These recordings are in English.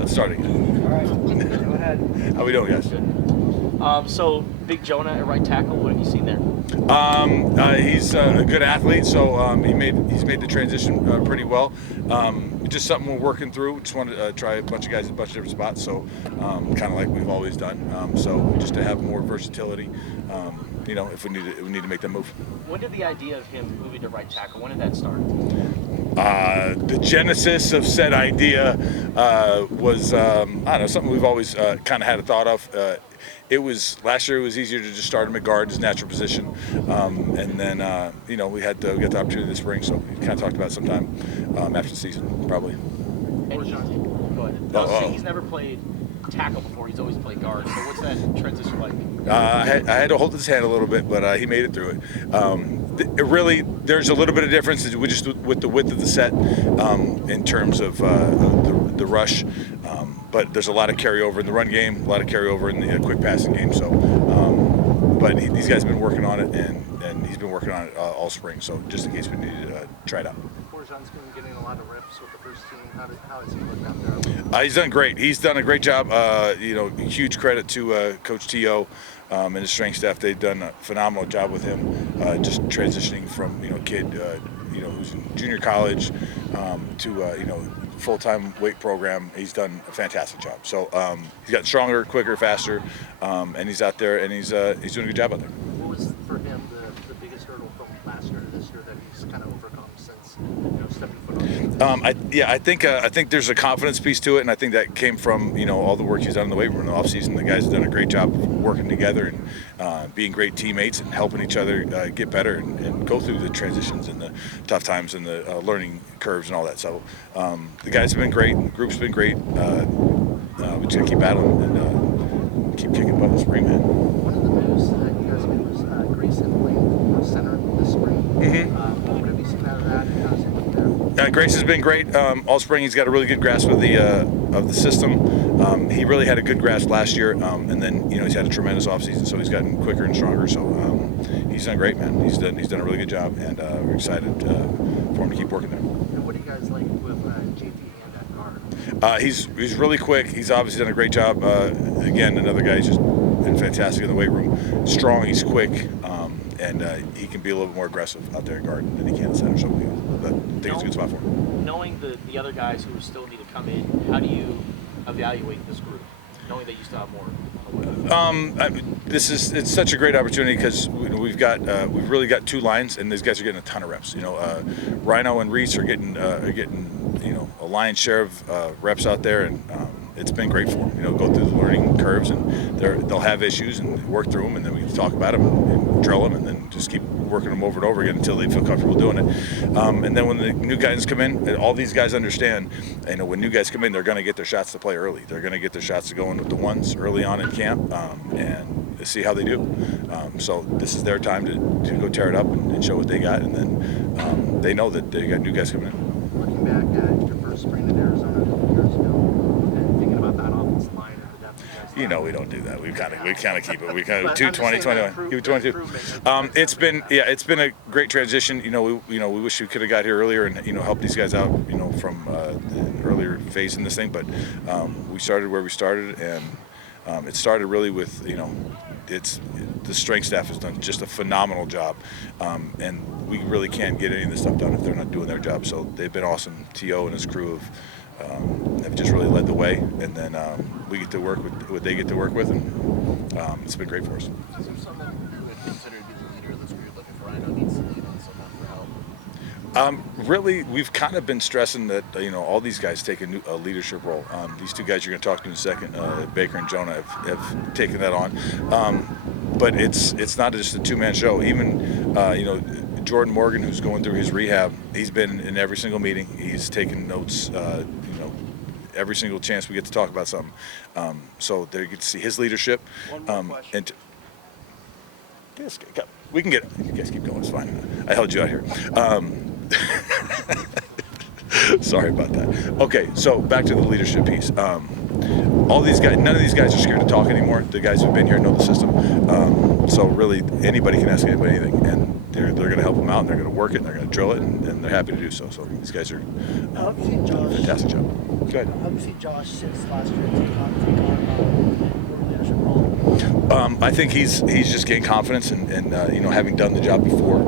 Let's start again. All right, go ahead. How we doing, guys? So Big Jonah at right tackle. What have you seen there? He's a good athlete, so he's made the transition pretty well. Just something we're working through. Just wanted to try a bunch of guys in a bunch of different spots, so kind of like we've always done. So just to have more versatility, if we need to make that move. When did the idea of him moving to right tackle? When did that start? The genesis of said idea was I don't know, something we've always kind of had a thought of. It was last year. It was easier to just start him at guard, his natural position, and then we had to get the opportunity this spring. So we kind of talked about it sometime after the season, probably. And go ahead. No, he's never played tackle before. He's always played guard. So what's that transition like? I had to hold his hand a little bit, but he made it through it. There's a little bit of difference with the width of the set in terms of the rush. But there's a lot of carryover in the run game, a lot of carryover in the quick passing game. So, but these guys have been working on it, and he's been working on it all spring. So just in case we need to try it out. Borjan's been getting a lot of reps with the first team. How has he looked out there? He's done great. He's done a great job. Huge credit to Coach T.O. And his strength staff. They've done a phenomenal job with him, just transitioning from a kid who's in junior college to full-time weight program. He's done a fantastic job. So he's gotten stronger, quicker, faster, and he's out there and he's doing a good job out there. What was for him the biggest hurdle from last year to this year that he's kind of overcome since stepping foot on the I think there's a confidence piece to it, and I think that came from all the work he's done in the weight room in the offseason. The guys have done a great job working together and being great teammates and helping each other get better and go through the transitions and the tough times and the learning curves and all that. So the guys have been great, the group's been great. We just gotta keep battling and keep kicking butt this spring, man. One of the moves that you guys made was Grayson playing center this spring. What have you seen out of that, and how's he looked there? Grace has been great all spring. He's got a really good grasp of the system. He really had a good grasp last year, and then he's had a tremendous offseason, so he's gotten quicker and stronger. So he's done great, man. He's done a really good job, and we're excited for him to keep working there. And what do you guys like with JT and at guard? He's really quick. He's obviously done a great job. Again, another guy who's just been fantastic in the weight room. Strong, he's quick, and he can be a little bit more aggressive out there at guard than he can at center. So I think it's a good spot for him. Knowing the other guys who still need to come in, how do you evaluate this group, knowing that you still have more? It's such a great opportunity because we've really got two lines, and these guys are getting a ton of reps. Rhino and Reese are getting a lion's share of reps out there, and it's been great for them. Go through the learning curves, and they'll have issues and work through them, and then we can talk about them and drill them, and then just keep working them over and over again until they feel comfortable doing it. And then when the new guys come in, all these guys understand, when new guys come in, they're going to get their shots to play early. They're going to get their shots to go in with the ones early on in camp, and see how they do. So this is their time to go tear it up and show what they got, and then they know that they got new guys coming in. Looking back at your first spring in Arizona a couple years ago, and thinking about that offensive line and the depth you guys we don't do that. We kind of keep it. We kind of But 220, I'm just saying 21, that 22. It's been a great transition. We wish we could have got here earlier and helped these guys out. From the earlier phase in this thing, but we started where we started, and it started really with the strength staff has done just a phenomenal job, and we really can't get any of this stuff done if they're not doing their job. So they've been awesome. T.O. and his crew have just really led the way, and then we get to work with what they get to work with, and it's been great for us. Is there someone who would consider to be the leader of this group? Like if Rhino needs to lead on someone for help? Really, we've kind of been stressing that all these guys take a leadership role. These two guys you're going to talk to in a second, Baker and Jonah, have taken that on. But it's not just a two-man show. Even Jordan Morgan, who's going through his rehab, he's been in every single meeting. He's taken notes. Every single chance we get to talk about something. So they get to see his leadership. One more question. Yes, we can get it. You guys keep going. It's fine. I held you out here. Sorry about that. Okay, so back to the leadership piece. All these guys, none of these guys are scared to talk anymore. The guys who've been here know the system. So really, anybody can ask anybody anything, and they're going to help them out, and they're going to work it, and they're going to drill it, and they're happy to do so. So these guys are How have you seen Josh? fantastic job. Good. How do you see Josh since last year take on more leadership role? I think he's just gained confidence and having done the job before.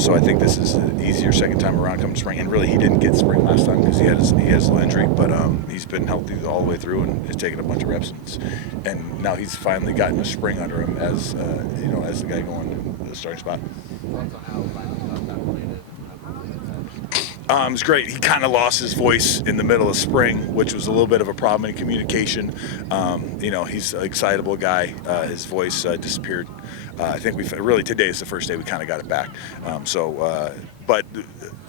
So I think this is an easier second time around come spring. And really, he didn't get spring last time because he has a little injury, but he's been healthy all the way through and has taken a bunch of reps. And now he's finally gotten a spring under him as as the guy going to the starting spot. Thoughts on how Ryan got played it? It's great. He kind of lost his voice in the middle of spring, which was a little bit of a problem in communication. He's an excitable guy. His voice disappeared. I think today is the first day we kind of got it back. But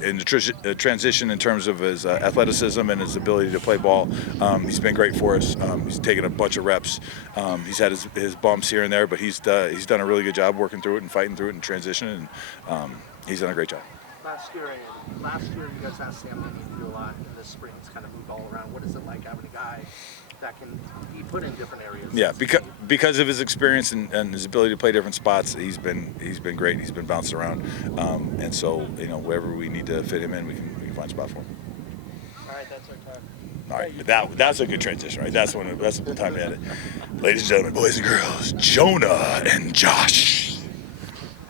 in the transition in terms of his athleticism and his ability to play ball, he's been great for us. He's taken a bunch of reps. He's had his bumps here and there, but he's done a really good job working through it and fighting through it and transitioning. And he's done a great job. Last year, you guys asked Sam to do a lot, and this spring it's kind of moved all around. What is it like having a guy that can be put in different areas? Yeah, because of his experience and his ability to play different spots, he's been great. He's been bounced around, and so wherever we need to fit him in, we can find a spot for him. All right, that's our time. All right, that's a good transition, right? That's the time to end it. Ladies and gentlemen, boys and girls, Jonah and Josh.